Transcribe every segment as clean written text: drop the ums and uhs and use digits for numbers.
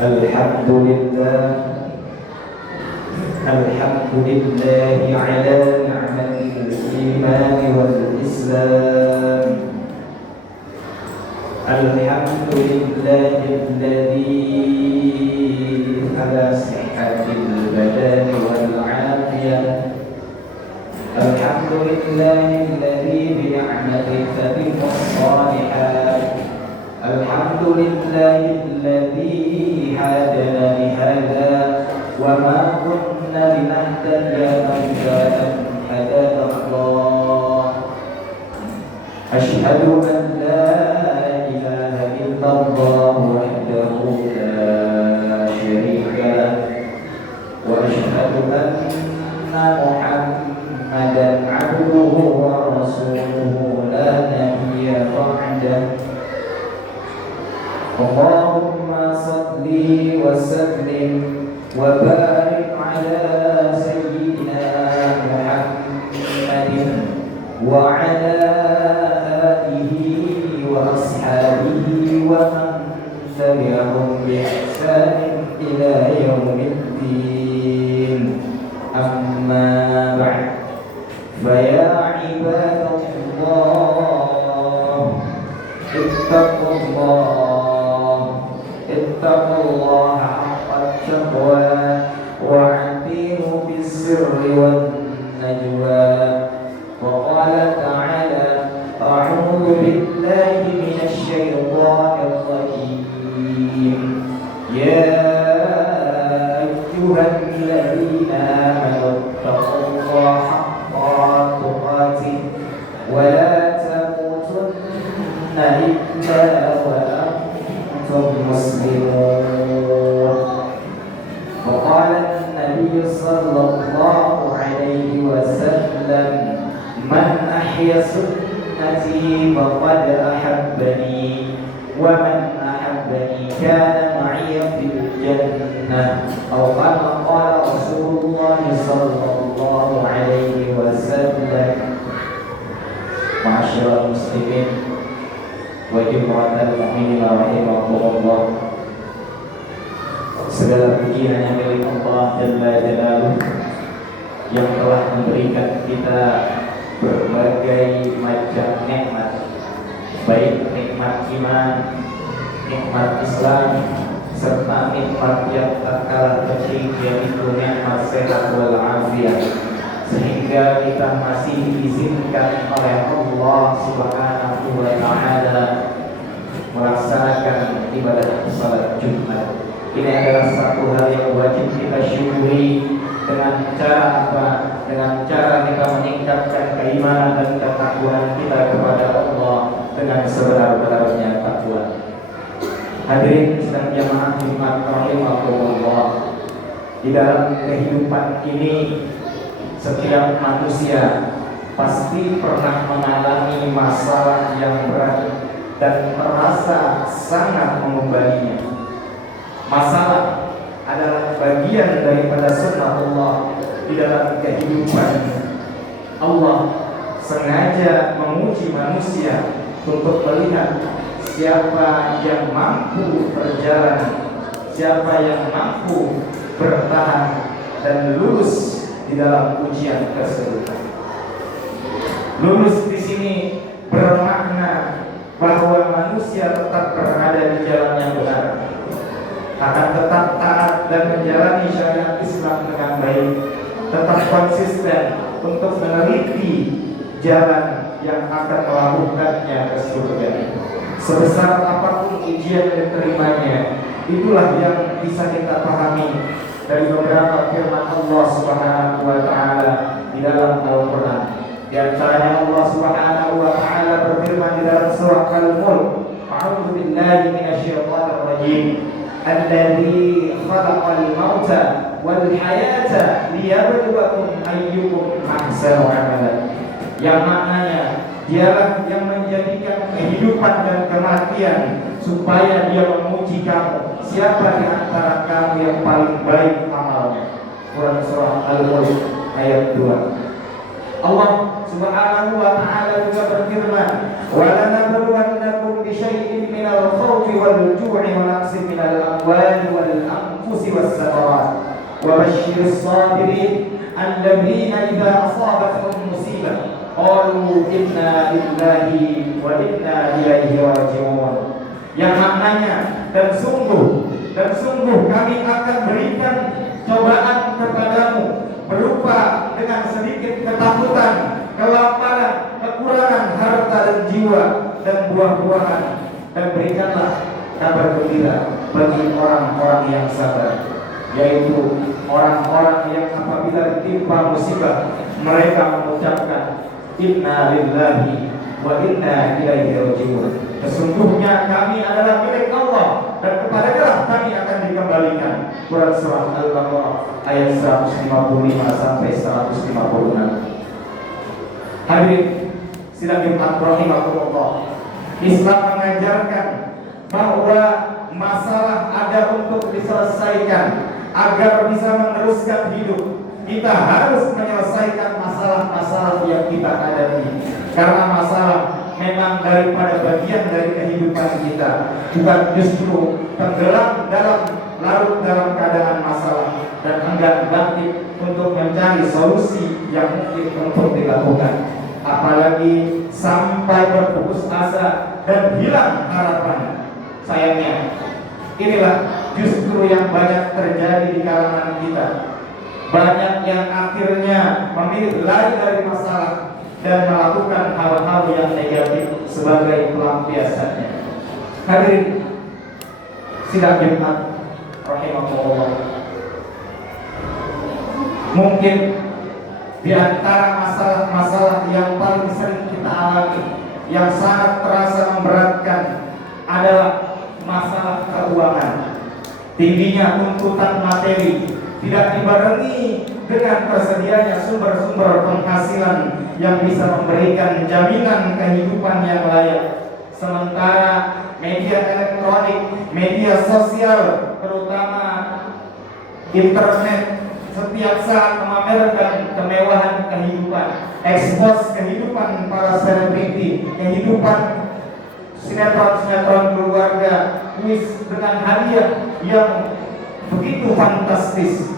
الحمد لله الحمد لله على نعمة الإيمان والإسلام. الحمد لله الذي على صحة البدن والعافية. الحمد لله الذي بنعمته تتم الصالحات. الحمد لله الذي هدانا لهذا وما كنا لنهتدي لولا أن هدانا الله. أشهد أن لا إله إلا الله وحده لا شريك له، وأشهد أن محمدا عبده ورسوله لا نبي بعده. اللهم صل وسلم وبارك على سيدنا محمد وعلى آله وأصحابه ومن تبعهم بإحسان إلى يوم الدين. أما بعد، فيا عباد الله اتقوا الله حق التقوى واعتنوا بالسر والنجوى. وقال تعالى: أعوذ بالله من الشيطان الرجيم. يا أيها الذين آمنوا اتقوا الله حق تقاته ولا تموتن إلا وأنتم مسلمون. وقال النبي صلى الله عليه وسلم: من أحيا سنتي فقد أحبني، ومن أحبني كان معي في الجنة، أو كما قال رسول الله صلى الله عليه وسلم. معاشر المسلمين wa jum'atal mu'minin rahimakumullah. Segala puji hanya milik Allah Jalla Jalaluh yang telah memberikan kita berbagai macam nikmat, baik nikmat iman, nikmat Islam, serta nikmat yang tak kalah penting, yaitu nikmat sehat wal afiat, sehingga kita masih diizinkan oleh Allah Subhanahu wa Ta'ala melaksanakan ibadah salat Jumat. Ini adalah satu hal yang wajib kita syukuri. Dengan cara apa? Dengan cara kita meningkatkan keimanan dan ketakwaan kita kepada Allah dengan sebenar-benarnya takwa. Hadirin sedang jamaah Jumat rahimakumullah. Di dalam kehidupan ini setiap manusia pasti pernah mengalami masalah yang berat dan merasa sangat membebaninya. Masalah adalah bagian daripada sunnah Allah di dalam kehidupan. Allah sengaja menguji manusia untuk melihat siapa yang mampu berjalan, siapa yang mampu bertahan dan lulus di dalam ujian tersebut. Lulus di sini bermakna bahwa manusia tetap berada di jalan yang benar, akan tetap taat dan menjalani syariat Islam dengan baik, tetap konsisten untuk meneliti jalan yang akan melakukannya ke surga. Sebesar apapun ujian yang diterimanya, itulah yang bisa kita pahami dari beberapa firman Allah Subhanahu wa Ta'ala di dalam Al-Quran. Di antaranya Allah Subhanahu wa Ta'ala berfirman di dalam surah Al-Mulk: A'udzu billahi minasyaitonir rajim. Alladzi khalaqal mauta wal hayata liyabluwakum ayyukum ahsanu amala. Yang maknanya dialah yang menjadikan kehidupan dan kematian supaya dia menguji kamu, siapa di antara kamu yang paling baik amalnya. Quran surah Al-Mulk ayat 2. Allah Subhanahu wa Ta'ala juga berfirman: "Wa lanabluwannakum bi syai'in minal khawfi wal ju'i wa naqsin minal amwali wal was samawat wa basyyiris sabirin alladzina idza asabatuhum musibah qalu inna lillahi wa inna ilaihi raji'un. Yang maknanya dan sungguh kami akan berikan cobaan kepadamu berupa dengan sedikit ketakutan, kelaparan, kekurangan harta dan jiwa dan buah-buahan, dan berikanlah kabar gembira bagi orang-orang yang sabar, yaitu orang-orang yang apabila ditimpa musibah mereka mengucapkan inna lillahi wa inna ilaihi raji'un. Sesungguhnya kami adalah milik Allah dan kepadanya kami akan dikembalikan. Quran surah Al-Baqarah ayat 155 sampai 156. Hadirin sidang Jumat rahimakumullah, Islam mengajarkan bahwa masalah ada untuk diselesaikan agar bisa meneruskan hidup. Kita harus menyelesaikan masalah-masalah yang kita hadapi, karena masalah memang daripada bagian dari kehidupan kita, bukan justru tenggelam larut dalam keadaan masalah dan enggan bangkit untuk mencari solusi yang mungkin untuk dilakukan, apalagi sampai berputus asa dan hilang harapan. Sayangnya inilah justru yang banyak terjadi di kalangan kita. Banyak yang akhirnya memilih lari dari masalah dan melakukan hal-hal yang negatif sebagai pelampiasannya. Hadirin sidang Jumat rahimahullah, mungkin di antara masalah-masalah yang paling sering kita alami, yang sangat terasa memberatkan, adalah masalah keuangan. Tingginya tuntutan materi tidak dibarengi dengan tersedianya sumber-sumber penghasilan yang bisa memberikan jaminan kehidupan yang layak. Sementara media elektronik, media sosial, terutama internet, setiap saat memamerkan kemewahan kehidupan, ekspos kehidupan para selebriti, kehidupan sinetron-sinetron keluarga, kuis dengan hadiah yang begitu fantastis,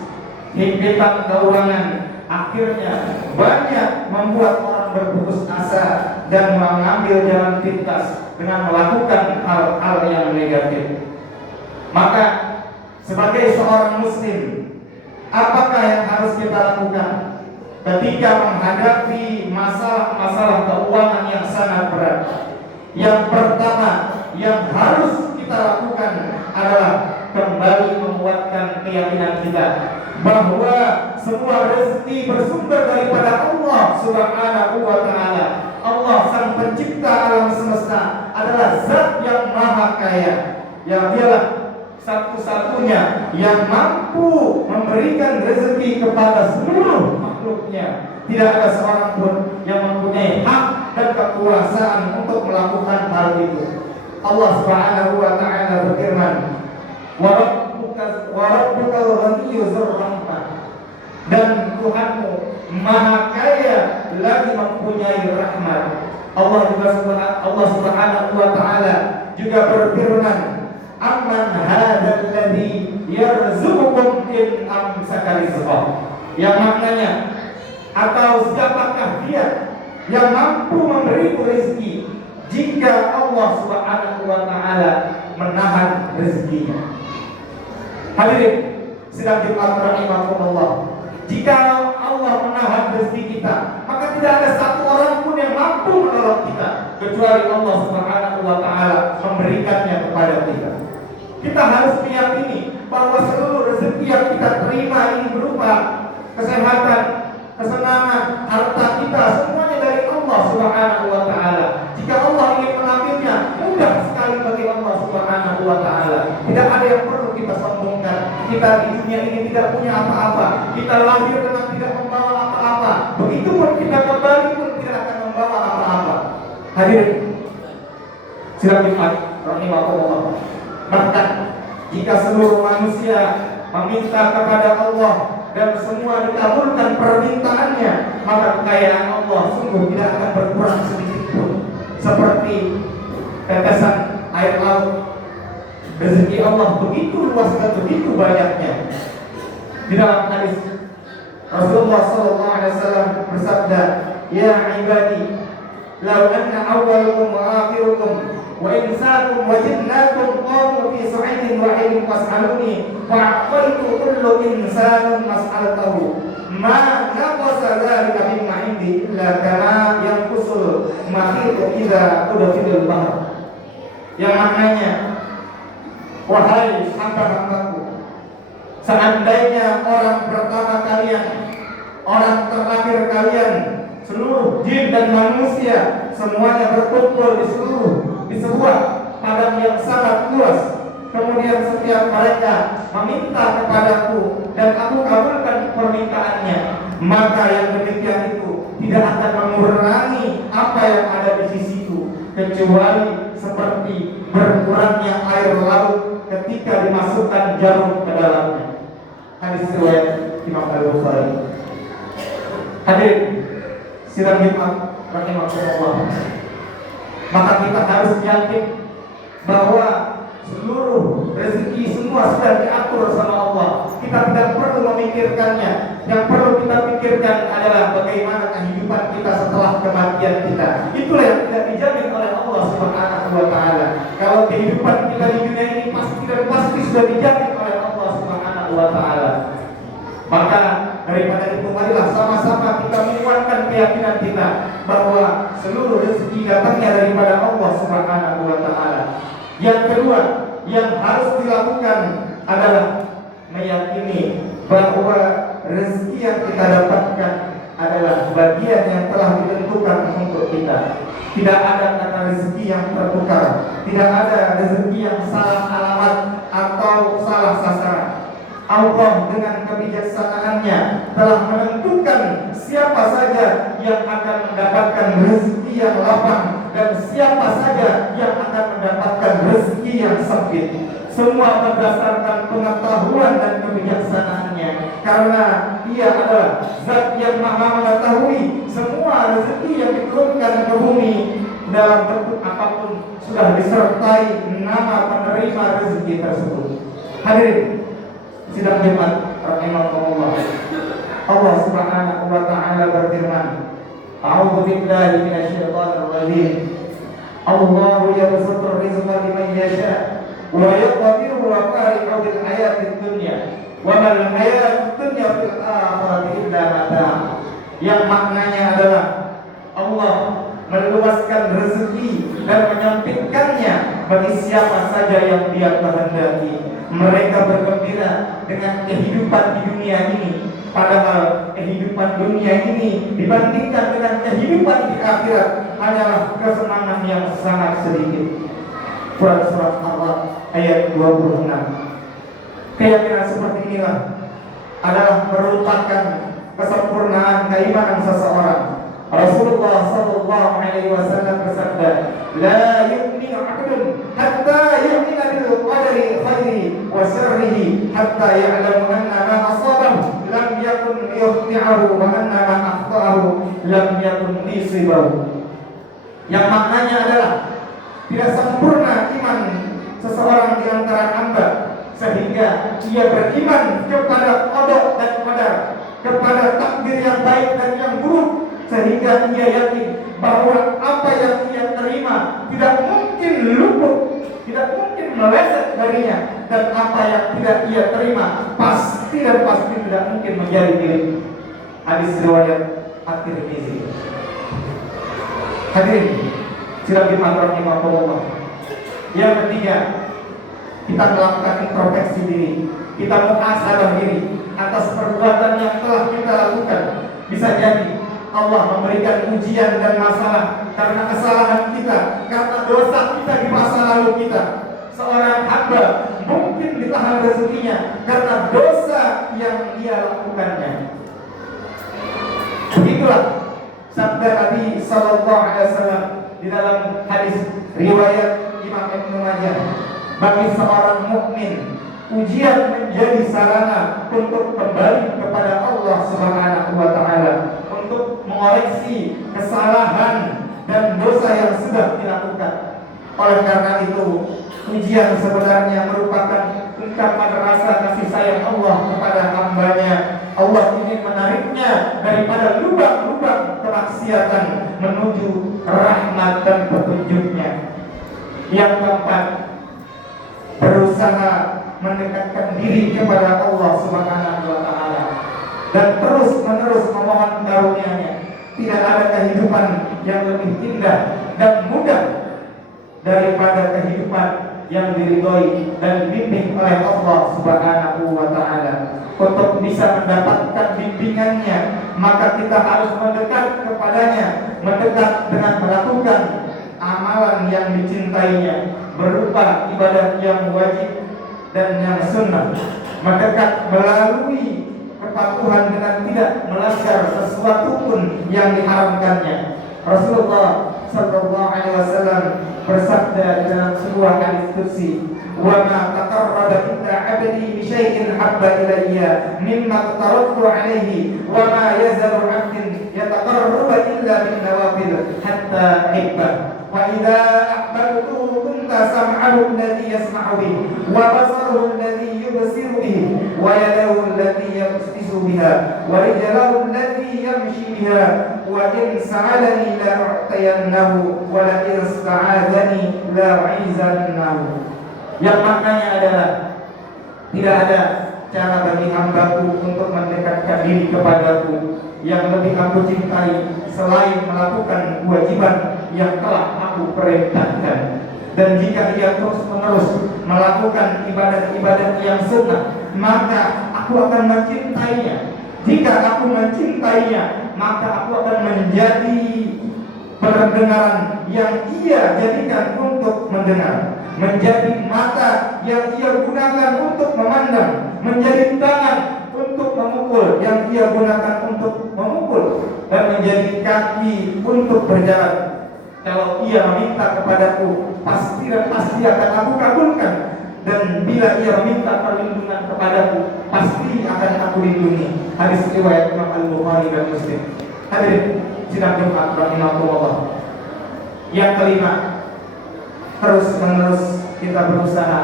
himpitan keuangan, akhirnya banyak membuat orang berputus asa dan mengambil jalan pintas dengan melakukan hal-hal yang negatif. Maka sebagai seorang muslim, apakah yang harus kita lakukan ketika menghadapi masalah-masalah keuangan yang sangat berat? Yang pertama yang harus kita lakukan adalah kembali menguatkan keyakinan kita bahwa semua rezeki bersumber daripada Allah Subhanahu wa Ta'ala. Allah sang pencipta alam semesta adalah zat yang maha kaya, yang dialah satu-satunya yang mampu memberikan rezeki kepada seluruh makhluknya. Tidak ada seorang pun yang mempunyai hak dan kekuasaan untuk melakukan hal itu. Allah Subhanahu wa Ta'ala berfirman, wa rabbukal ghaniyyu dzur rahmah, dan Tuhanmu maha kaya lagi mempunyai rahmat. Allah Subhanahu wa Ta'ala juga berfirman, amman hadzal ladzi yarzuqukum in amsaka rizqah, yang maknanya, atau siapakah dia yang mampu memberimu rezeki jika Allah Subhanahu wa Ta'ala menahan rezekinya. Hadirin sidang Jumat rahimakumullah, jika Allah menahan rezeki kita, maka tidak ada satu orang pun yang mampu menolong kita kecuali Allah Subhanahu wa Ta'ala memberikannya kepada kita. Kita harus meyakini bahwa seluruh rezeki yang kita terima ini berupa kesehatan, kesenangan, harta kita, semuanya dari Allah Subhanahu wa Ta'ala. Jika Allah ingin mengambilnya, mudah sekali bagi Allah Subhanahu wa Ta'ala. Tidak ada yang perlu kita sombongkan. Kita di dunia ini tidak punya apa-apa. Kita lahir dengan tidak membawa apa-apa. Begitupun kita kembali pun tidak akan membawa apa-apa. Hadirin sidang Jumat rahimahullah, bahkan jika seluruh manusia meminta kepada Allah dan semua dikabulkan permintaannya, maka kekayaan Allah sungguh tidak akan berkurang sedikit pun, seperti tetesan air laut Rezeki Allah begitu luas dan begitu banyaknya. Di dalam hadis Rasulullah SAW bersabda, "Ya ibadi, law anna awwalukum wa akhirukum wa insakum wa jinnakum qamu fi su'idin wahidin fas'aluni fa'aqaltu kullu insanin mas'alatahu ma naqasa dzalika mimma 'indi illa kama yanqusul makhitu idza udkhilal bahr." Yang maknanya, wahai hamba-hambaku, seandainya orang pertama kalian, orang terakhir kalian, seluruh jin dan manusia semuanya berkumpul di sebuah padang yang sangat luas, kemudian setiap mereka meminta kepadaku dan aku kabulkan permintaannya, maka yang demikian itu tidak akan mengurangi apa yang ada di sisiku, kecuali seperti berkurangnya air laut ketika dimasukkan jarum ke dalamnya. Hadis riwayat Imam Al-Bukhari. Hadirin sidang Jumat rahimahullah. Maka kita harus yakin bahwa seluruh rezeki semua sudah diatur sama Allah. Kita tidak perlu memikirkannya. Yang perlu kita pikirkan adalah bagaimana kehidupan kita setelah kematian kita. Itulah yang tidak dijamin oleh Allah Subhanahu wa taala. Kalau kehidupan kita di dunia ini pasti dan pasti sudah dijamin oleh Allah Subhanahu wa taala. Maka daripada itu marilah sama-sama kita menguatkan keyakinan kita bahwa seluruh rezeki datangnya daripada Allah Subhanahu wa taala. Yang kedua yang harus dilakukan adalah meyakini bahwa rezeki yang kita dapatkan adalah bagian yang telah ditentukan untuk kita. Tidak ada kata rezeki yang tertukar, tidak ada rezeki yang salah alamat atau salah sasaran. Allah dengan kebijaksanaannya telah menentukan siapa saja yang akan mendapatkan rezeki yang lapang dan siapa saja yang akan mendapatkan rezeki yang sempit. Semua berdasarkan pengetahuan dan kebijaksanaannya, karena Dia adalah Zat yang Maha mengetahui semua rezeki yang diturunkan ke bumi dalam bentuk apapun sudah disertai nama penerima rezeki tersebut. Hadirin sidang Jumat rahimahullah. Allah Subhanahu wa taala berfirman, "A'udzu billahi minasyaitonir rajim. Allahu yabsutur rizqa liman yasha wa yaqdiru wa farihu bil hayatid dunya wa mal hayatud dunya fil akhirati illa mata'." Yang maknanya adalah Allah meluaskan rezeki dan menyempitkannya bagi siapa saja yang Dia kehendaki. Mereka bergembira dengan kehidupan di dunia ini, padahal kehidupan dunia ini dibandingkan dengan kehidupan di akhirat hanyalah kesenangan yang sangat sedikit. Surat Al-Araf ayat 26. Keyakinan seperti inilah adalah merupakan kesempurnaan keimanan seseorang. Rasulullah sallallahu alaihi wasallam bersabda, "La yu'minu 'abdun hatta yu'mina bil qadari khairi wa sharrihi hatta ya'lamu anna ma asabahu lam yakun yukhti'ahu wa anna ma akhta'ahu lam yakun yusibahu." Yang maknanya adalah tidak sempurna iman seseorang di antara hamba sehingga ia beriman kepada qada dan qadar, kepada takdir yang baik dan yang buruk, sehingga ia yakin bahwa apa yang ia terima tidak mungkin luput, tidak mungkin meleset darinya, dan apa yang tidak ia terima pasti dan pasti tidak mungkin menjadi milik. Hadis riwayat At-Tirmizi. Hadirin sidang Jumat rahimahullah. Yang ketiga, kita melakukan introspeksi diri, kita muhasabah diri atas perbuatan yang telah kita lakukan. Bisa jadi Allah memberikan ujian dan masalah karena kesalahan kita, karena dosa kita di masa lalu kita. Seorang hamba mungkin ditahan rezekinya karena dosa yang dia lakukannya. Begitulah sabda Nabi sallallahu alaihi wasallam di dalam hadis riwayat Imam Ibnu Majah, bagi seorang mukmin ujian menjadi sarana untuk kembali kepada Allah Subhanahu wa taala, untuk mengoreksi kesalahan dan dosa yang sudah dilakukan. Oleh karena itu, Ujian sebenarnya merupakan ungkapan rasa kasih sayang Allah kepada hambanya. Allah ingin menariknya daripada lubang-lubang kemaksiatan menuju rahmat dan petunjuknya. Yang keempat, berusaha mendekatkan diri kepada Allah Subhanahu wa Ta'ala dan terus-menerus memohon karunia-Nya. Tidak ada kehidupan yang lebih indah dan mudah daripada kehidupan yang diridhoi dan dibimbing oleh Allah Subhanahu wa Ta'ala. Untuk bisa mendapatkan bimbingannya, maka kita harus mendekat kepadanya, mendekat dengan melakukan amalan yang dicintainya, berupa ibadah yang wajib dan yang sunnah, mendekat melalui kepatuhan dengan tidak melanggar sesuatu pun yang diharamkannya. Rasulullah sallallahu alaihi wasallam bersabda dalam sebuah hadis qudsi, "Wa ma taqarraba illa 'abdi bi syai'in habba ilayya mimma taraktu 'alaihi wa ma yazalu 'abdin yataqarrabu illa bin nawafil hatta hibba wa idza ahbabtu kunta sam'ahu alladhi yasma'u bihi wa basaruhu alladhi yubsiru bihi wa yadahu allati yabtisu biha wa rijluhu allati yamshi biha wa in sa'alani la u'tiyannahu wa la in ista'adani la u'izannahu." Yang maknanya adalah tidak ada cara bagi hambaku untuk mendekatkan diri kepadaku yang lebih aku cintai selain melakukan kewajiban yang telah aku perintahkan. Dan jika ia terus-menerus melakukan ibadat-ibadat yang sunnah, maka aku akan mencintainya. Jika aku mencintainya, maka aku akan menjadi pendengaran yang ia jadikan untuk mendengar, menjadi mata yang ia gunakan untuk memandang, menjadi tangan untuk memukul yang ia gunakan untuk memukul, dan menjadi kaki untuk berjalan. Kalau ia meminta kepadaku, pasti dan pasti akan aku kabulkan. Dan bila ia meminta perlindungan kepadaku, pasti akan aku lindungi. Hadis riwayat Imam Al-Bukhari dan Muslim. Hadirin sidang Jumat rahimahullah. Yang kelima, terus-menerus kita berusaha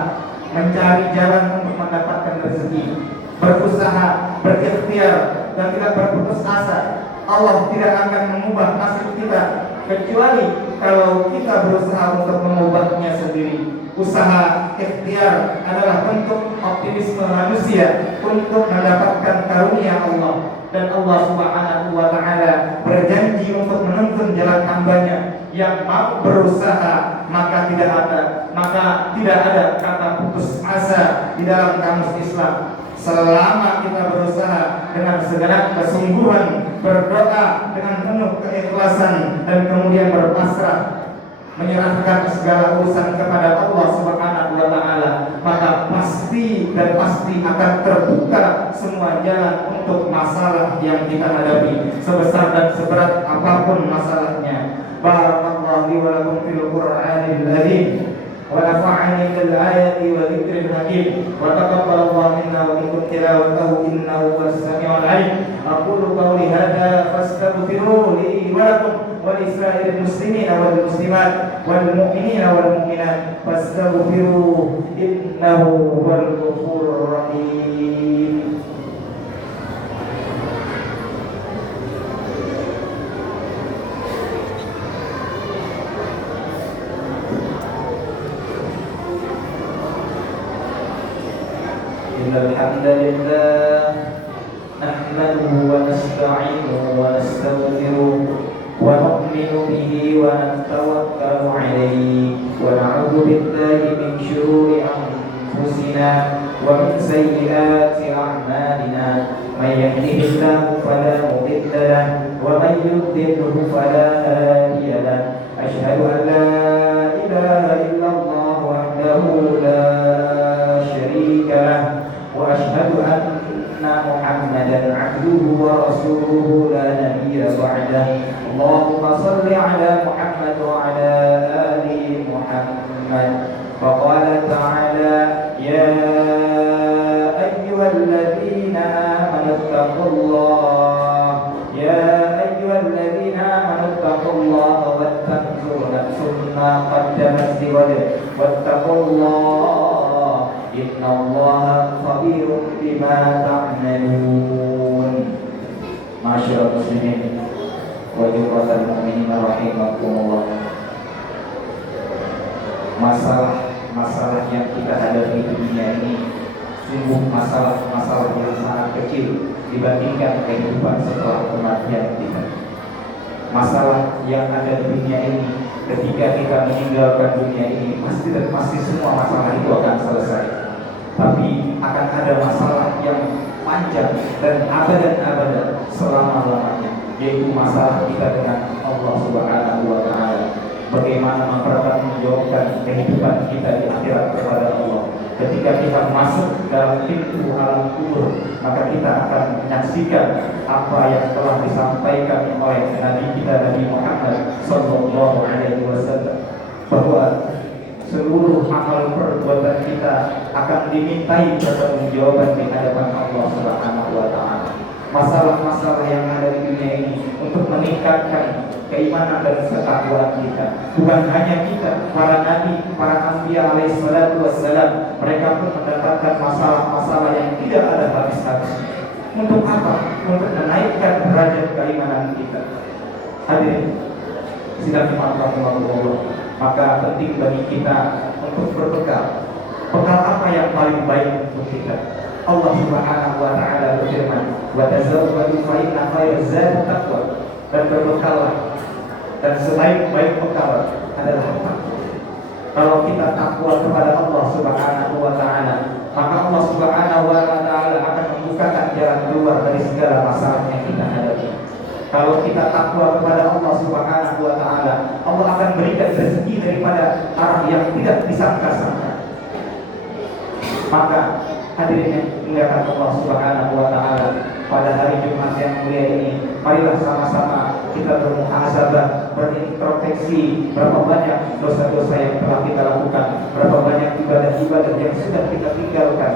mencari jalan untuk mendapatkan rezeki, berusaha, berikhtiar, dan tidak berputus asa. Allah tidak akan mengubah nasib kita kecuali kalau kita berusaha untuk mengubahnya sendiri. Usaha ikhtiar adalah bentuk optimisme manusia untuk mendapatkan karunia Allah. Dan Allah Subhanahu wa Ta'ala berjanji untuk menuntun jalan hambanya yang mau berusaha, maka tidak ada kata putus asa di dalam kamus Islam. Selama kita berusaha dengan segenap kesungguhan, berdoa dengan penuh keikhlasan, dan kemudian berpasrah, menyerahkan segala urusan kepada Allah Subhanahu wa Ta'ala, maka pasti dan pasti akan terbuka semua jalan untuk masalah yang kita hadapi, sebesar dan seberat apapun masalahnya. Barakallahu li wa lakum fil Qur'anil Azim wa nafa'ani bil ayati wa dzikril hakim wa taqabbalallahu minna wa minkum tilawatahu innahu was-sami'ul 'alim. Aqulu qawli hadza fastaghfiru li wa lakum wa li sa'iril muslimina wal muslimat wal mu'minina wal mu'minat fastaghfiru innahu huwal ghafurur rahim. Alhamdulillah, nahmaduhu wa nasta'inuhu wa nastaghfiruh wa nu'minu bihi wa natawakkalu 'alaihi wa na'udzu billahi min shururi anfusina wa min sayyiati a'malina. May yahdihillahu fala mudilla lahu wa may yudlilhu fala hadiya lahu. Asyhadu an la ilaha illallah wahdahu la syarika lahu wa asyhadu anna Muhammadan 'abduhu wa rasuluhu la nabiyya ba'dahu. Allahumma shalli 'ala Muhammad wa 'ala ali Muhammad. Wa qala ta'ala ya ayyuhalladzina amanu taqullaha ya ayyuhalladzina amanu taqullaha wa tanzur nafsun ma qaddamat lighad wattaqullah innallaha khabirun bima ta'malun. Masyaallah muslimin wa jumatul mukminin rahimakumullah. Masalah yang kita hadapi di dunia ini sungguh masalah yang sangat kecil dibandingkan kehidupan setelah kematian kita. Masalah yang ada di dunia ini ketika kita meninggalkan dunia ini pasti semua masalah itu akan selesai. Tapi akan ada masalah yang panjang dan abadan selama-lamanya, yaitu masalah kita dengan Allah Subhanahu wa Ta'ala. Bagaimana mempertanggungjawabkan kehidupan kita di akhirat kepada Allah. Ketika kita masuk dalam pintu alam kubur, maka kita akan menyaksikan apa yang telah disampaikan oleh Nabi kita Nabi Muhammad sallallahu alaihi wasallam, bahwa seluruh amal perbuatan kita akan dimintai pertanggungjawaban di hadapan Allah Subhanahu wa Ta'ala. Masalah-masalah yang ada di dunia ini untuk meningkatkan keimanan dan ketakwaan kita. Bukan hanya kita, para nabi, para anbiya alaihi salatu wassalam, mereka pun mendapatkan masalah-masalah yang tidak ada habis-habis. Untuk apa? Untuk menaikkan derajat keimanan kita. Hadirin sidang jemaat rahimahullah, maka penting bagi kita untuk berbekal. Bekal apa yang paling baik untuk kita? Allah Subhanahu wa Ta'ala berfirman, "Wa tazawwadu fa inna khairaz zadi taqwa." Dan berbekallah, dan sebaik-baik bekal adalah takwa. Kalau kita takwa kepada Allah Subhanahu wa Ta'ala, maka Allah Subhanahu wa Ta'ala akan membukakan jalan keluar dari segala masalah yang kita hadapi. Kalau kita takwa kepada Allah Subhanahu wa Ta'ala, Allah akan berikan rezeki daripada arah yang tidak disangka-sangka. Maka hadirin yang Allah Subhanahu wa Ta'ala, pada hari Jumat yang mulia ini, marilah sama-sama kita bermuhasabah, berintrospeksi berapa banyak dosa-dosa yang telah kita lakukan, berapa banyak ibadah-ibadah yang sudah kita tinggalkan.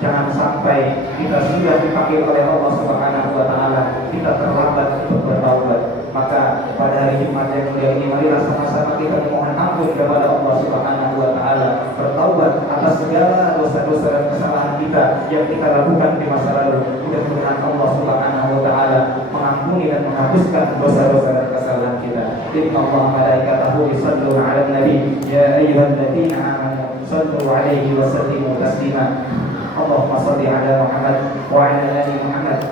Jangan sampai kita sudah dipanggil oleh Allah Subhanahu wa Ta'ala, kita terlambat untuk bertaubat. Maka pada hari Jumat yang mulia ini, marilah sama-sama kita memohon ampun kepada Allah Subhanahu wa Ta'ala, bertaubat atas segala dosa-dosa dan kesalahan kita yang kita lakukan di masa lalu. Mudah-mudahan Allah Subhanahu wa Ta'ala mengampuni dan menghapuskan dosa-dosa dan kesalahan kita. Inna Allah malaikatahu yusalluna 'alan nabi ya ayyuhalladzina amanu sallu 'alaihi wa sallimu taslima. Allahumma shalli 'ala Muhammad wa 'ala ali Muhammad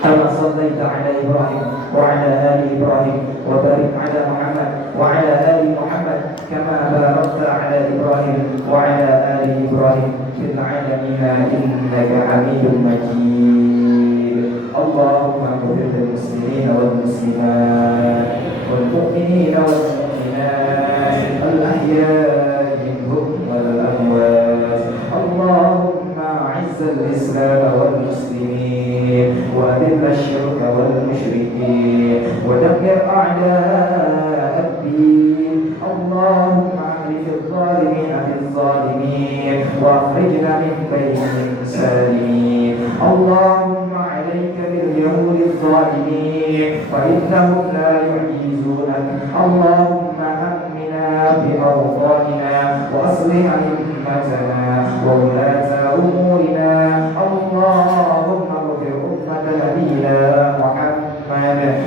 kama shallaita 'ala Ibrahim wa 'ala ali Ibrahim wa barik 'ala Muhammad wa 'ala ali Muhammad kama barakta 'ala Ibrahim wa 'ala ali Ibrahim fil 'alamin innaka Hamidum Majid. Allahumma ighfir lil muslimina wal muslimat wal mu'minina wal mu'minat al ahya'i minhum wal amwat. Allahumma 'izzal islam wal muslimin wa adhill asyirka wal musyrikin wa dammir a'da' ad-din. Allahumma ahlil zalimina bil zalimin wa akhrijna min bainihim salimin. Allahumma 'alaika bil yahudi az-zalimin fa innahum la yu'jizunak. Allahumma amina bi awtanina wa aslih a'immatana wa ulata umurina. Allahumma ighfir ummata nabiyyina Muhammad.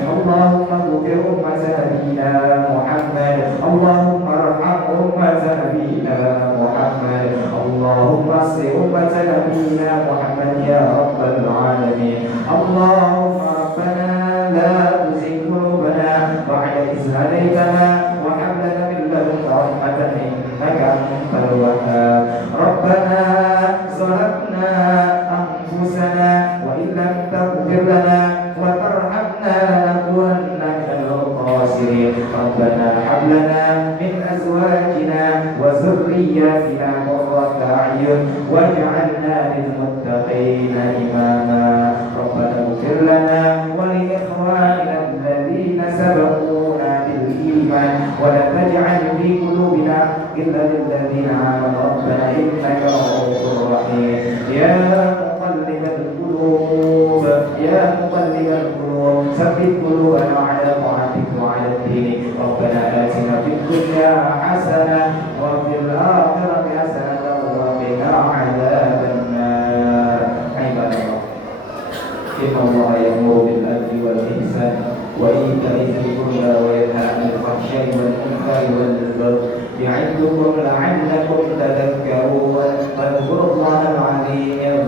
Allahumma ighfir ummata nabiyyina Muhammad. Allahumma arham ummata nabiyyina Muhammad. Allahumma aslih ummata nabiyyina Muhammad ya rabbal alamin. Allahumma rabbana la tuzigh qulubana ba'da idh hadaytana wa hab lana min ladunka rahmatan innaka antal wahhab. Rabbana zalamna anfusana wa in lam taghfir lana wa tarhamna lanakunanna minal khasirin. Rabbana hab lana min azwajina wa dhurriyyatina qurrata a'yun waj'alna lil muttaqina imama. Rabbana ighfir lana wa li ikhwanina alladhina sabaquna bil iman wa la taj'al fi qulubina illa lil ladzina amanu. Rabbana innaka ra'ufur rahim. Ya muqallibal qulub ya muqallibal qulub tsabbit qulubana 'ala ta'atik wa 'ala din. Rabbana atina fid dunya hasanah wa fil akhirati innallaha ya'muru bil adli wal ihsan wa ita'i dzil qurba wa yanha 'anil fahsya'i wal munkari wal baghi ya'idukum la'allakum tadhakkarun. Fadhkurullaha al-'azim